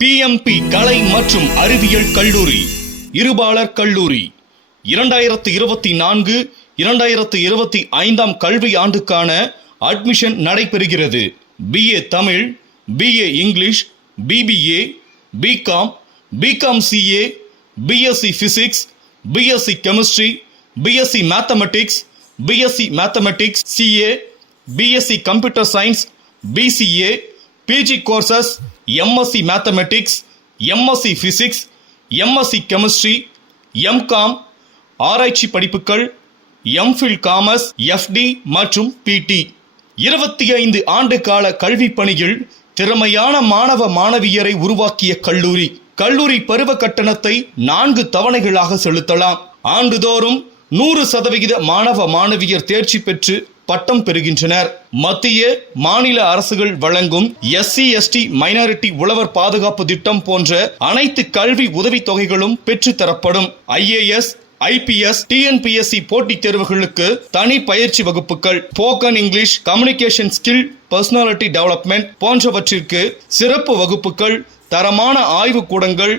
BMP கலை மற்றும் அறிவியல் கல்லூரி இருபாலர் கல்லூரி. இரண்டாயிரத்து இருபத்தி நான்கு இரண்டாயிரத்து இருபத்தி ஐந்தாம் கல்வி ஆண்டுக்கான அட்மிஷன் நடைபெறுகிறது BA Tamil BA English BBA BCom BCom CA BSc physics BSc chemistry BSc mathematics BSc mathematics CA BSc computer science BCA PG courses MSc mathematics MSc physics MSc chemistry MCom ஆராய்ச்சி படிப்புகள் MPhil commerce FD மற்றும் பிடி இருபத்தி ஐந்து ஆண்டு கால கல்வி பணியில் திறமையான மாணவ மாணவியரை உருவாக்கிய கல்லூரி. கல்லூரி பருவ கட்டணத்தை நான்கு தவணைகளாக செலுத்தலாம். ஆண்டுதோறும் நூறு சதவிகித மாணவ மாணவியர் தேர்ச்சி பெற்று பட்டம் பெறுகின்றனர். மத்திய மாநில அரசுகள் வழங்கும் எஸ்சி எஸ்டி மைனாரிட்டி உழவர் பாதுகாப்பு திட்டம் போன்ற அனைத்து கல்வி உதவித் தொகைகளும் பெற்றுத்தரப்படும் ஐஏஎஸ் ஐபிஎஸ் டிஎன்பிஎஸ்சி போட்டித் தேர்வுகளுக்கு தனி பயிற்சி வகுப்புகள் spoken English communication skill personality development போன்றவற்றிற்கு சிறப்பு வகுப்புகள் தரமான ஆய்வு கூடங்கள்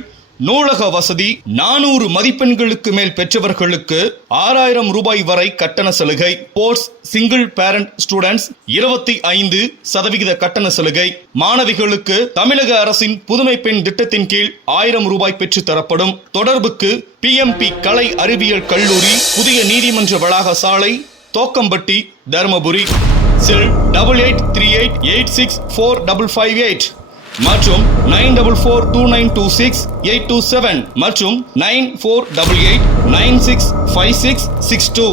நூலக வசதி நானூறு மதிப்பெண்களுக்கு மேல் பெற்றவர்களுக்கு ஆறாயிரம் ரூபாய் வரை கட்டண சலுகை. போர்ட்ஸ் சிங்கிள் பேரண்ட் ஸ்டூடெண்ட்ஸ் இருபத்தி ஐந்து சதவிகித கட்டண சலுகை. மாணவிகளுக்கு தமிழக அரசின் புதுமை பெண் திட்டத்தின் கீழ் ஆயிரம் ரூபாய் பெற்று தரப்படும். தொடர்புக்கு பிஎம்பி கலை அறிவியல் கல்லூரி புதிய நீதிமன்ற வளாக சாலை Thokkampatti Dharmapuri. Cell double eight three eight eight six four double five eight மற்றும் nine double four two nine two six eight two seven மற்றும் nine four double eight nine six five six six two